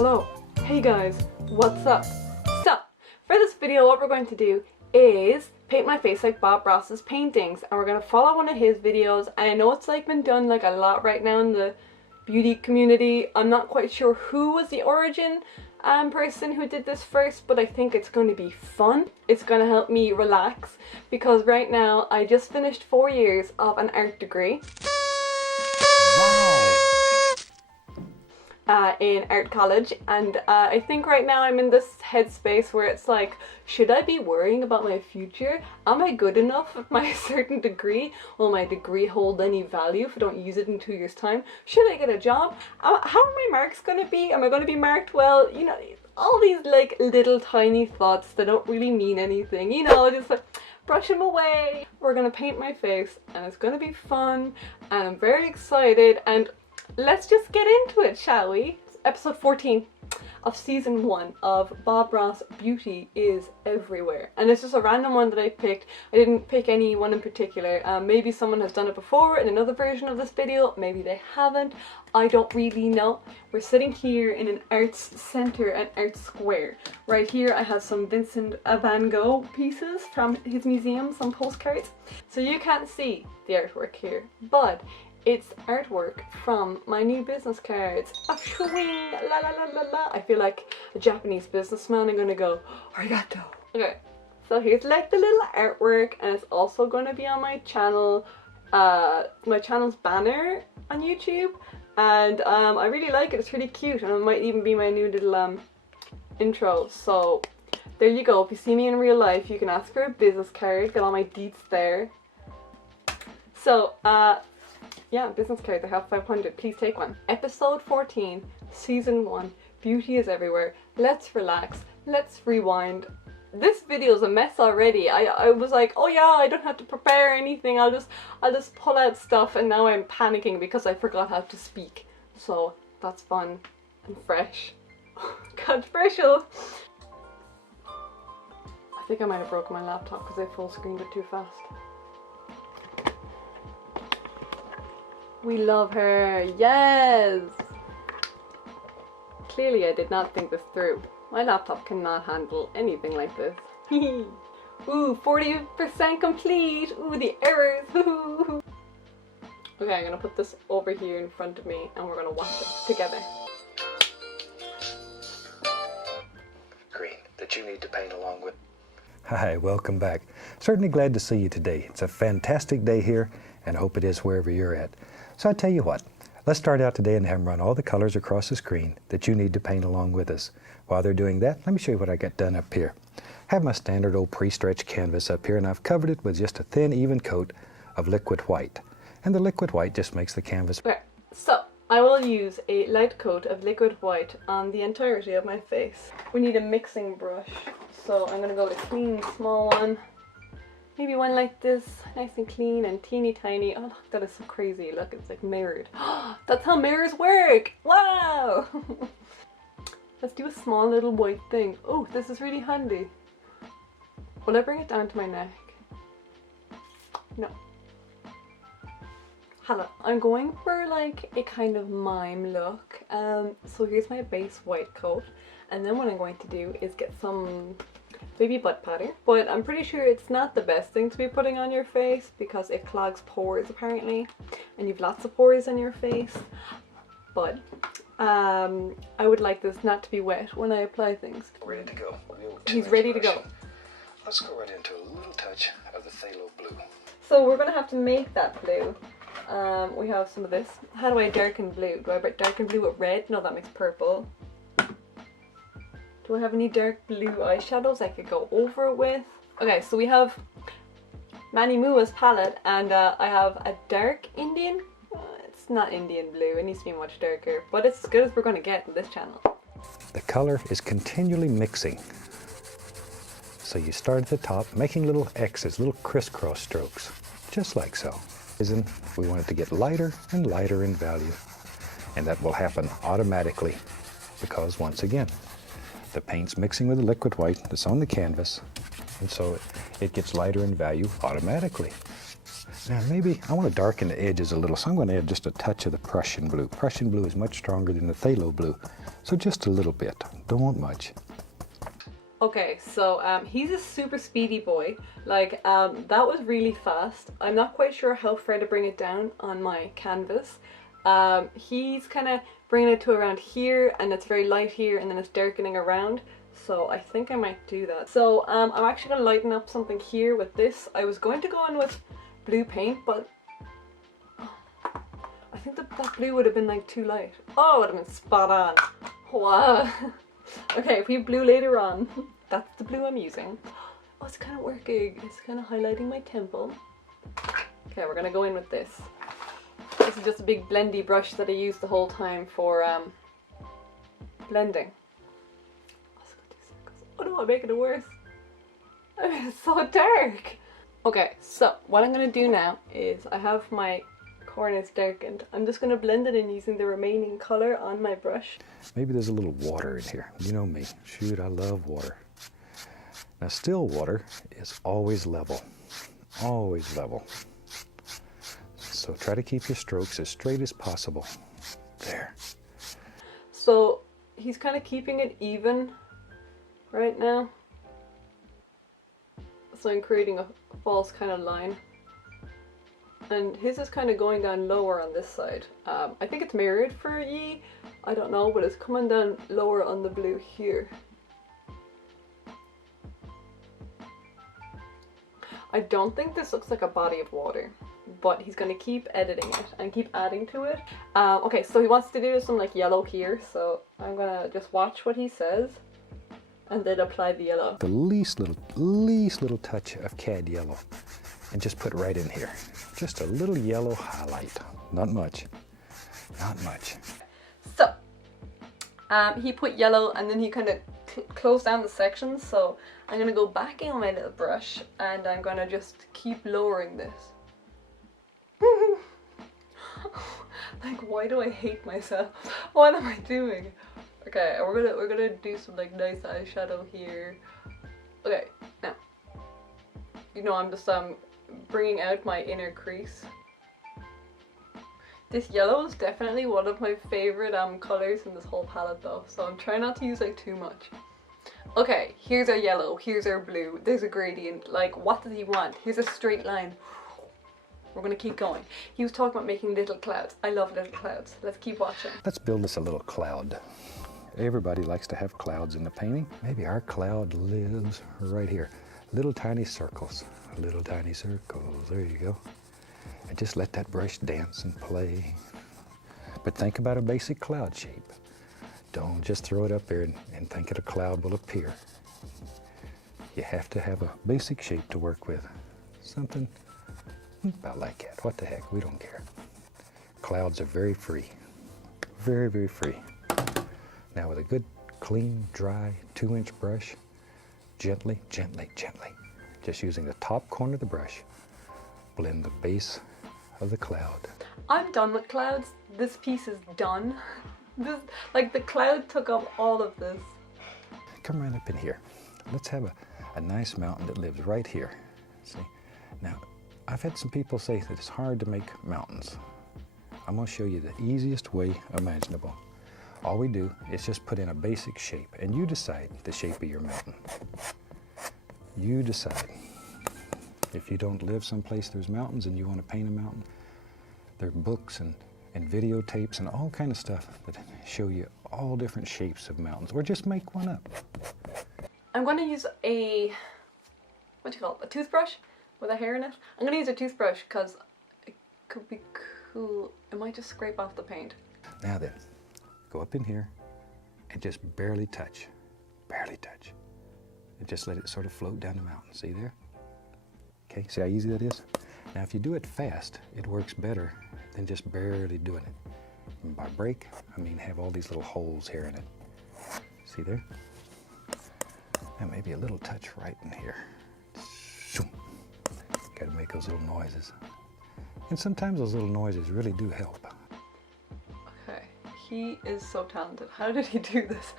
Hello. Hey guys, what's up? So, for this video what we're going to do is paint my face like Bob Ross's paintings, and we're going to follow one of his videos. And I know it's like been done like a lot right now in the beauty community. I'm not quite sure who was the origin person who did this first, but I think it's going to be fun. It's going to help me relax because right now I just finished 4 years of an art degree. In art college, and I think right now I'm in this headspace where it's like, should I be worrying about my future? Am I good enough with my certain degree? Will my degree hold any value if I don't use it in 2 years time? Should I get a job? How are my marks going to be? Am I going to be marked well? You know, all these like little tiny thoughts that don't really mean anything, you know, just like brush them away. We're going to paint my face and it's going to be fun and I'm very excited, and let's just get into it, shall we? It's episode 14 of season 1 of Bob Ross Beauty is Everywhere. And it's just a random one that I picked. I didn't pick any one in particular. Maybe someone has done it before in another version of this video. Maybe they haven't. I don't really know. We're sitting here in an arts center, an arts square. Right here I have some Vincent van Gogh pieces from his museum, some postcards. So you can't see the artwork here, but it's artwork from my new business cards. Ashwing, la la la la la. I feel like a Japanese businessman. I'm gonna go, arigato. Okay, so here's like the little artwork, and it's also gonna be on my channel, my channel's banner on YouTube. And I really like it. It's really cute, and it might even be my new little intro. So there you go. If you see me in real life, you can ask for a business card. Get all my deets there. So yeah, business cards. I have 500. Please take one. Episode 14, season 1. Beauty is everywhere. Let's relax. Let's rewind. This video is a mess already. I was like, oh yeah, I don't have to prepare anything. I'll just pull out stuff, and now I'm panicking because I forgot how to speak. So that's fun and fresh. Controversial. I think I might have broken my laptop because I full screened it too fast. We love her, yes! Clearly I did not think this through. My laptop cannot handle anything like this. Ooh, 40% complete! Ooh, the errors! Okay, I'm gonna put this over here in front of me and we're gonna watch it together. Green, that you need to paint along with. Hi, welcome back. Certainly glad to see you today. It's a fantastic day here, and I hope it is wherever you're at. So I tell you what, let's start out today and have them run all the colors across the screen that you need to paint along with us. While they're doing that, let me show you what I got done up here. I have my standard old pre-stretched canvas up here, and I've covered it with just a thin, even coat of liquid white. And the liquid white just makes the canvas. Okay, so I will use a light coat of liquid white on the entirety of my face. We need a mixing brush, so I'm gonna go with a clean, small one. Maybe one like this, nice and clean and teeny tiny. Oh look, that is so crazy. Look, it's like mirrored. That's how mirrors work! Wow! Let's do a small little white thing. Oh, this is really handy. Will I bring it down to my neck? No. Hello. I'm going for like a kind of mime look. So here's my base white coat. And then what I'm going to do is get some baby butt powder, but I'm pretty sure it's not the best thing to be putting on your face because it clogs pores apparently, and you've lots of pores on your face. But I would like this not to be wet when I apply things. Ready to go. He's ready to go. Let's go right into a little touch of the phthalo blue. So we're gonna have to make that blue. We have some of this. How do I darken blue? Do I darken blue with red? No, that makes purple. Do I have any dark blue eyeshadows I could go over it with? Okay, so we have Manny Mua's palette, and I have a dark Indian. It's not Indian blue, it needs to be much darker, but it's as good as we're going to get in this channel. The color is continually mixing. So you start at the top, making little X's, little crisscross strokes, just like so. We want it to get lighter and lighter in value, and that will happen automatically because, once again, the paint's mixing with the liquid white that's on the canvas, and so it gets lighter in value automatically. Now maybe I want to darken the edges a little, so I'm going to add just a touch of the Prussian blue. Prussian blue is much stronger than the phthalo blue, so just a little bit. Don't want much. Okay, so he's a super speedy boy. Like, that was really fast. I'm not quite sure how far to bring it down on my canvas. He's kind of bringing it to around here, and it's very light here, and then it's darkening around. So I think I might do that. So I'm actually going to lighten up something here with this. I was going to go in with blue paint, but I think that blue would have been like too light. Oh, it would have been spot on. Wow. Okay, if we have blue later on, that's the blue I'm using. Oh, it's kind of working. It's kind of highlighting my temple. Okay, we're gonna go in with this. This is just a big blendy brush that I used the whole time for blending. Oh no, I'm making it worse. It's so dark. Okay, so what I'm gonna do now is I have my corners darkened. I'm just going to blend it in using the remaining color on my brush. Maybe there's a little water in here. You know me. Shoot, I love water. Now still water is always level. Always level. So try to keep your strokes as straight as possible. There. So he's kind of keeping it even right now. So I'm creating a false kind of line. And his is kind of going down lower on this side. I think it's mirrored for Yi. I don't know, but it's coming down lower on the blue here. I don't think this looks like a body of water, but he's going to keep editing it and keep adding to it. Okay, so he wants to do some like yellow here, so I'm going to just watch what he says and then apply the yellow. The least little touch of cad yellow. And just put right in here. Just a little yellow highlight. Not much. Not much. So, he put yellow and then he kind of closed down the sections. So I'm going to go back in with my little brush and I'm going to just keep lowering this. Like, why do I hate myself? What am I doing? Okay, we're gonna do some like nice eyeshadow here. Okay, now, you know, I'm just bringing out my inner crease. This yellow is definitely one of my favorite colors in this whole palette though, so I'm trying not to use like too much. Okay, here's our yellow, here's our blue, there's a gradient. Like, what does he want? Here's a straight line. We're gonna keep going. He was talking about making little clouds. I love little clouds. Let's keep watching. Let's build us a little cloud. Everybody likes to have clouds in the painting. Maybe our cloud lives right here. Little tiny circles. Little tiny circles. There you go. And just let that brush dance and play. But think about a basic cloud shape. Don't just throw it up there and think that a cloud will appear. You have to have a basic shape to work with. Something about like that. What the heck? We don't care. Clouds are very free. Very, very free. Now with a good, clean, dry 2-inch brush, gently, gently, gently, just using the top corner of the brush, blend the base of the cloud. I'm done with clouds. This piece is done. This, like, the cloud took up all of this. Come right up in here. Let's have a nice mountain that lives right here. See? Now, I've had some people say that it's hard to make mountains. I'm going to show you the easiest way imaginable. All we do is just put in a basic shape, and you decide the shape of your mountain. You decide. If you don't live someplace there's mountains and you want to paint a mountain, there are books and videotapes and all kind of stuff that show you all different shapes of mountains, or just make one up. I'm going to use a, what do you call it, a toothbrush with a hair in it. I'm going to use a toothbrush because it could be cool. It might just scrape off the paint. Now then, go up in here and just barely touch, and just let it sort of float down the mountain. See there? Okay, see how easy that is? Now if you do it fast, it works better than just barely doing it. And by break, I mean have all these little holes here in it. See there? And maybe a little touch right in here. Gotta make those little noises. And sometimes those little noises really do help. Okay, he is so talented. How did he do this?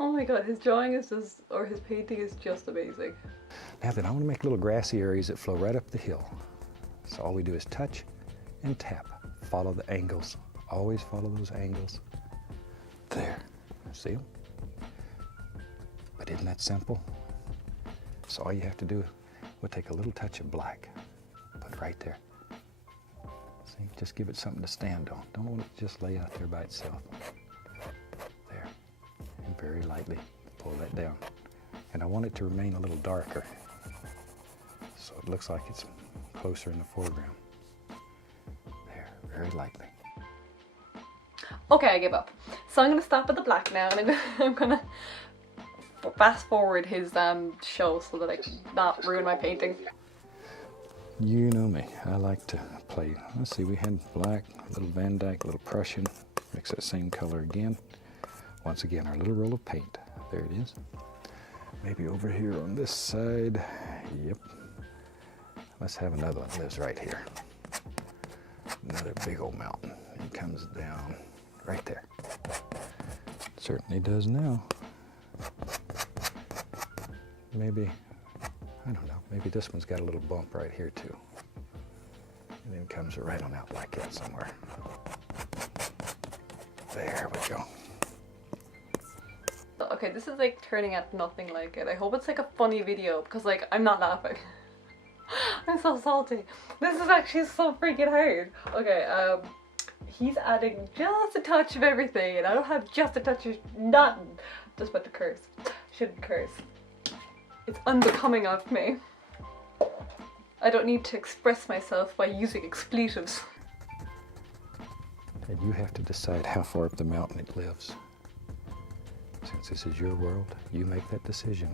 Oh my god, his drawing is just, or his painting is just amazing. Now then, I want to make little grassy areas that flow right up the hill. So all we do is touch and tap. Follow the angles. Always follow those angles. There. See them? But isn't that simple? So all you have to do, we'll take a little touch of black. Put it right there. See, just give it something to stand on. Don't want it to just lay out there by itself. There. And very lightly pull that down. And I want it to remain a little darker, so it looks like it's closer in the foreground. There, very lightly. Okay, I give up. So I'm going to stop at the black now, and I'm going to fast forward his show so that I can not ruin my painting. You know me, I like to play. Let's see, we had black, a little Van Dyke, a little Prussian. Mix that same color again. Once again, our little roll of paint. There it is. Maybe over here on this side. Yep. Let's have another one. Lives right here. Another big old mountain. It comes down right there. Certainly does now. Maybe, I don't know, maybe this one's got a little bump right here too. And then comes right on out like that somewhere. There we go. Okay, this is like turning out nothing like it. I hope it's like a funny video because like I'm not laughing. I'm so salty. This is actually so freaking hard. Okay, he's adding just a touch of everything and I don't have just a touch of nothing. Just about to curse. Shouldn't curse. It's unbecoming of me. I don't need to express myself by using expletives. And you have to decide how far up the mountain it lives. Since this is your world, you make that decision.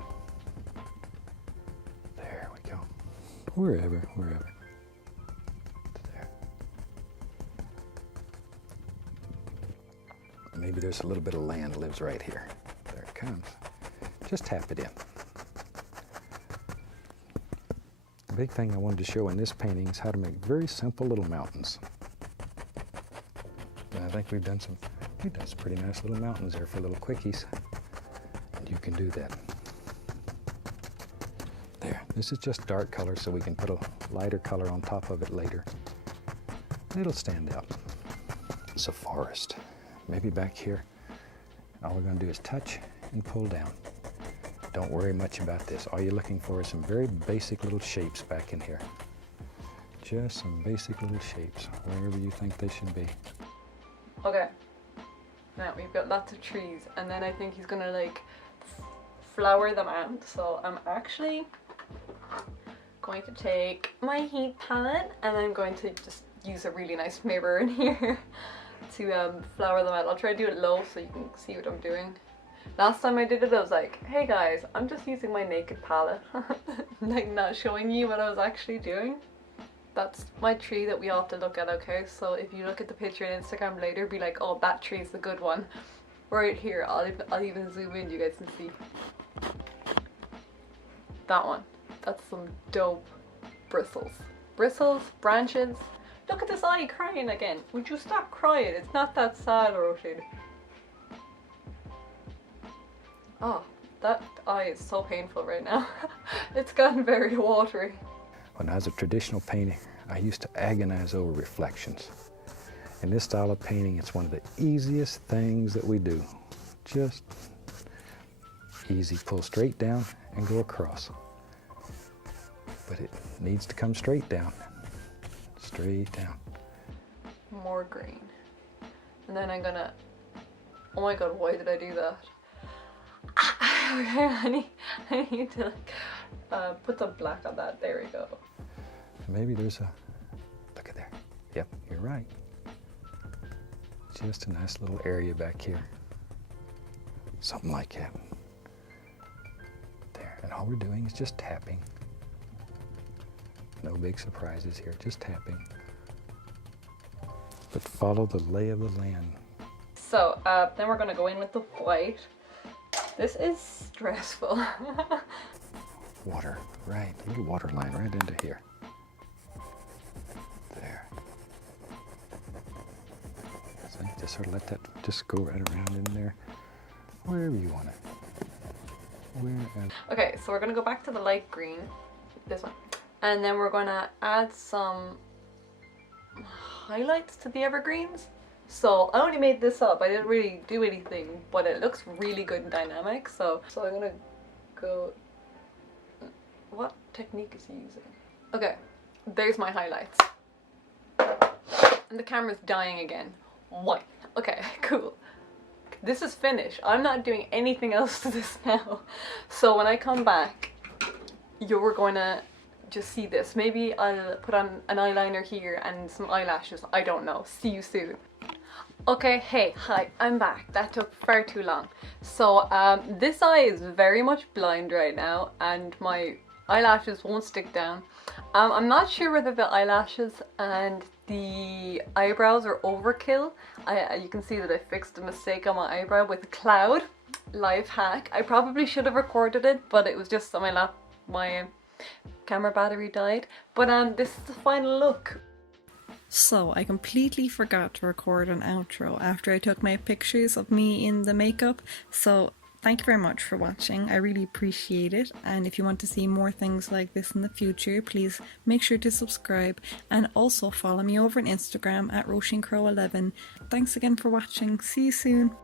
There we go. Wherever. There. Maybe there's a little bit of land lives right here. There it comes. Just tap it in. The big thing I wanted to show in this painting is how to make very simple little mountains. And I think we've done some pretty nice little mountains there for little quickies. And you can do that. There, this is just dark color so we can put a lighter color on top of it later. It'll stand out. It's a forest. Maybe back here. All we're going to do is touch and pull down. Don't worry much about this. All you're looking for is some very basic little shapes back in here. Just some basic little shapes, wherever you think they should be. Okay. Now we've got lots of trees and then I think he's gonna like flower them out. So I'm actually going to take my heat palette and I'm going to just use a really nice mirror in here to flower them out. I'll try to do it low so you can see what I'm doing. Last time I did it I was like, hey guys, I'm just using my naked palette. Like not showing you what I was actually doing. That's my tree that we all have to look at, okay? So if you look at the picture on Instagram later, be like, oh, that tree is the good one. Right here, I'll even zoom in, you guys can see. That one. That's some dope bristles. Bristles, branches. Look at this eye crying again. Would you stop crying? It's not that sad, Roisin. Oh, that eye is so painful right now. It's gotten very watery. When I was a traditional painter, I used to agonize over reflections. In this style of painting, it's one of the easiest things that we do. Just easy, pull straight down and go across. But it needs to come straight down. Straight down. More green. And then I'm gonna, oh my god, why did I do that? Okay, I need to like, put some black on that. There we go. Maybe there's a, look at there. Yep, you're right. Just a nice little area back here. Something like that. There, and all we're doing is just tapping. No big surprises here, just tapping. But follow the lay of the land. So, then we're gonna go in with the white. This is stressful. Water, right, a little water line right into here. There. See, just sort of let that just go right around in there, wherever you want it. Wherever. Okay, so we're gonna go back to the light green, this one, And then we're gonna add some highlights to the evergreens. So I only made this up, I didn't really do anything, but it looks really good and dynamic. So I'm gonna go, what technique is he using? Okay, there's my highlights. And the camera's dying again. Why? Okay, cool. This is finished. I'm not doing anything else to this now. So when I come back, you're gonna just see this. Maybe I'll put on an eyeliner here and some eyelashes. I don't know. See you soon. Okay, hey, hi, I'm back. That took far too long. So this eye is very much blind right now and my eyelashes won't stick down. I'm not sure whether the eyelashes and the eyebrows are overkill. You can see that I fixed a mistake on my eyebrow with a cloud. Life hack. I probably should have recorded it, but it was just that my camera battery died. But this is the final look. So I completely forgot to record an outro after I took my pictures of me in the makeup. So thank you very much for watching. I really appreciate it. And if you want to see more things like this in the future, please make sure to subscribe and also follow me over on Instagram at RoisinCrow11. Thanks again for watching. See you soon.